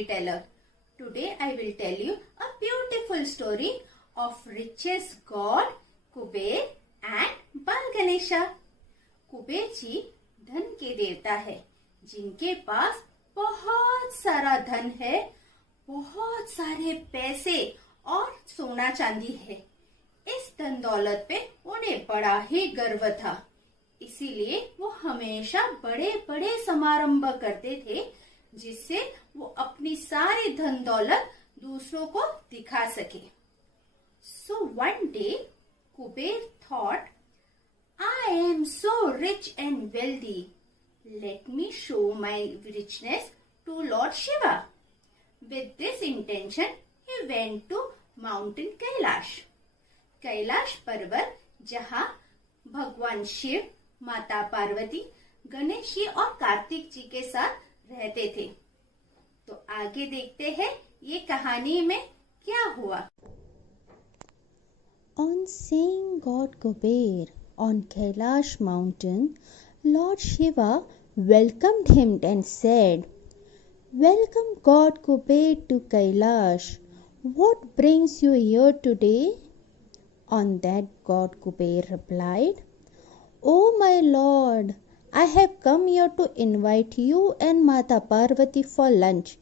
storyteller. Today I will tell you a beautiful story of richest god Kuber and बाल गणेशा. कुबेर जी धन के देवता है जिनके पास बहुत सारा धन है, बहुत सारे पैसे और सोना चांदी है. इस धन दौलत पे उन्हें बड़ा ही गर्व था. इसीलिए वो हमेशा बड़े बड़े समारंभ करते थे जिससे वो अपनी सारी धन दौलत दूसरों को दिखा सके. So one day Kuber thought, I am so rich and wealthy. Let me show my richness to Lord Shiva. With this intention, he went to mountain Kailash. Kailash पर्वत जहाँ भगवान शिव, माता पार्वती, गणेश जी और कार्तिक जी के साथ रहते थे. तो आगे देखते हैं ये कहानी में क्या हुआ. On seeing God Kuber on Kailash mountain, Lord Shiva welcomed him and said, "Welcome God Kuber to Kailash. What brings you here today?" On that God Kuber replied, "Oh my Lord, I have come here to invite you and Mata Parvati for lunch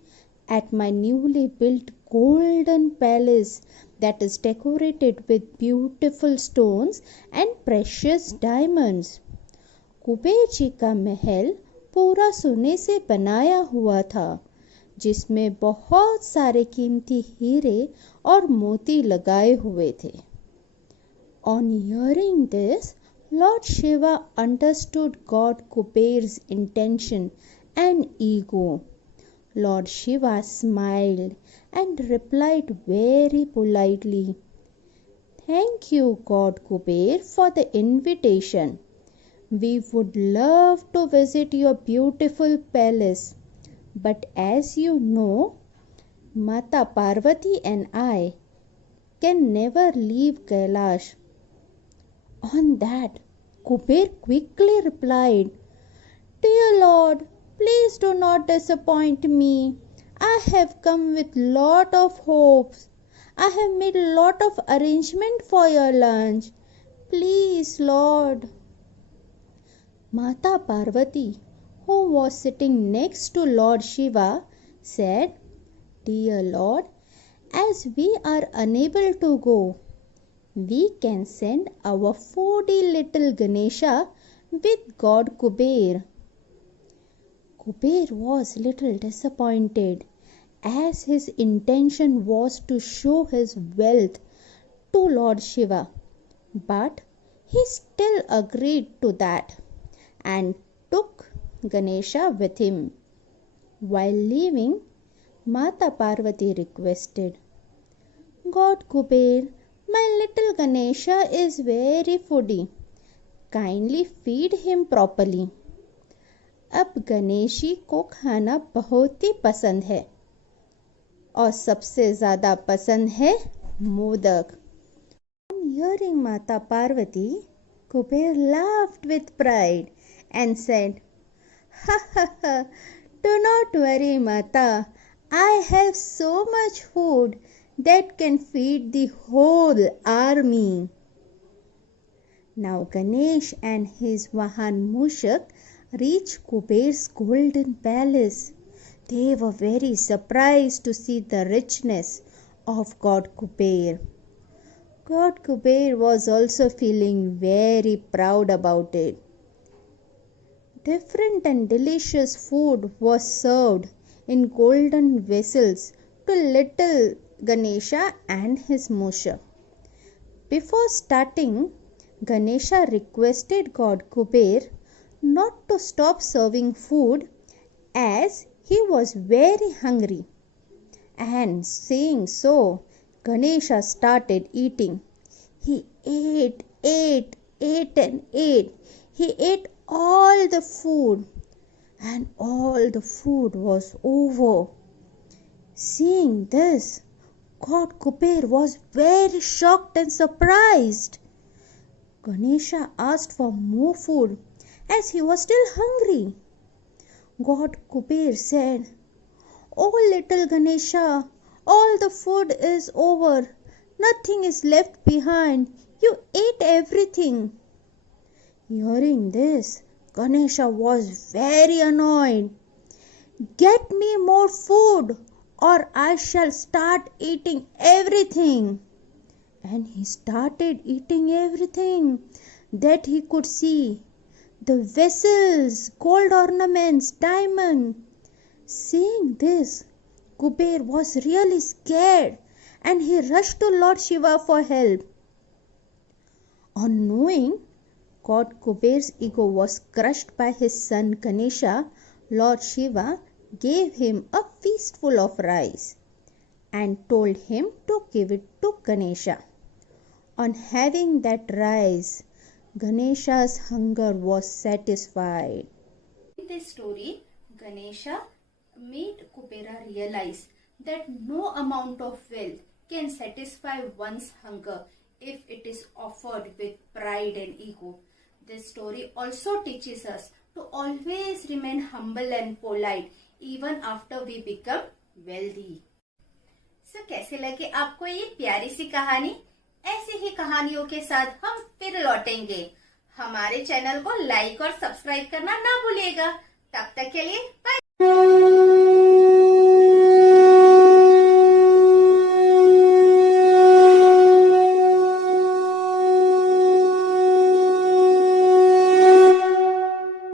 at my newly built golden palace that is decorated with beautiful stones and precious diamonds." Kuber ji का महल पूरा सोने से बनाया हुआ था जिसमें बहुत सारे कीमती हीरे और मोती लगाए हुए थे. On hearing this, Lord Shiva understood God Kuber's intention and ego. Lord Shiva smiled and replied very politely, "Thank you, God Kuber, for the invitation. We would love to visit your beautiful palace, but as you know, Mata Parvati and I can never leave Kailash." On that, Kuber quickly replied, "Dear Lord, please do not disappoint me. I have come with lot of hopes. I have made a lot of arrangement for your lunch. Please, Lord." Mata Parvati, who was sitting next to Lord Shiva, said, "Dear Lord, as we are unable to go, we can send our foodie little Ganesha with God Kuber." Kuber was little disappointed as his intention was to show his wealth to Lord Shiva, but he still agreed to that and took Ganesha with him. While leaving, Mata Parvati requested, "God Kuber, my little Ganesha is very foodie. Kindly feed him properly." अब गणेश जी को खाना बहुत ही पसंद है और सबसे ज़्यादा पसंद है modak. On hearing Mata Parvati, Kuber laughed with pride and said, "Ha ha ha, do not worry, Mata. I have so much food that can feed the whole army." Now Ganesh and his Vahan Mushak reached Kuber's golden palace. They were very surprised to see the richness of God Kuber. God Kuber was also feeling very proud about it. Different and delicious food was served in golden vessels to little Ganesha and his Mushak. Before starting, Ganesha requested God Kuber not to stop serving food as he was very hungry. And saying so, Ganesha started eating. He ate and ate. He ate all the food and all the food was over. Seeing this, God Kuber was very shocked and surprised. Ganesha asked for more food as he was still hungry. God Kuber said, "Oh, little Ganesha, all the food is over. Nothing is left behind. You ate everything." Hearing this, Ganesha was very annoyed. "Get me more food, or I shall start eating everything." And he started eating everything that he could see, the vessels, gold ornaments, diamond. Seeing this, Kuber was really scared and he rushed to Lord Shiva for help. On knowing God Kuber's ego was crushed by his son Ganesha, Lord Shiva gave him a feastful of rice and told him to give it to Ganesha. On having that rice, Ganesha's hunger was satisfied. In this story, Ganesha made Kubera realize that no amount of wealth can satisfy one's hunger if it is offered with pride and ego. This story also teaches us to always remain humble and polite even after we become wealthy. So, कैसे लगे आपको ये प्यारी सी कहानी? ऐसी ही कहानियों के साथ हम फिर लौटेंगे। हमारे चैनल को लाइक और सब्सक्राइब करना ना भूलिएगा। तब तक के लिए बाय।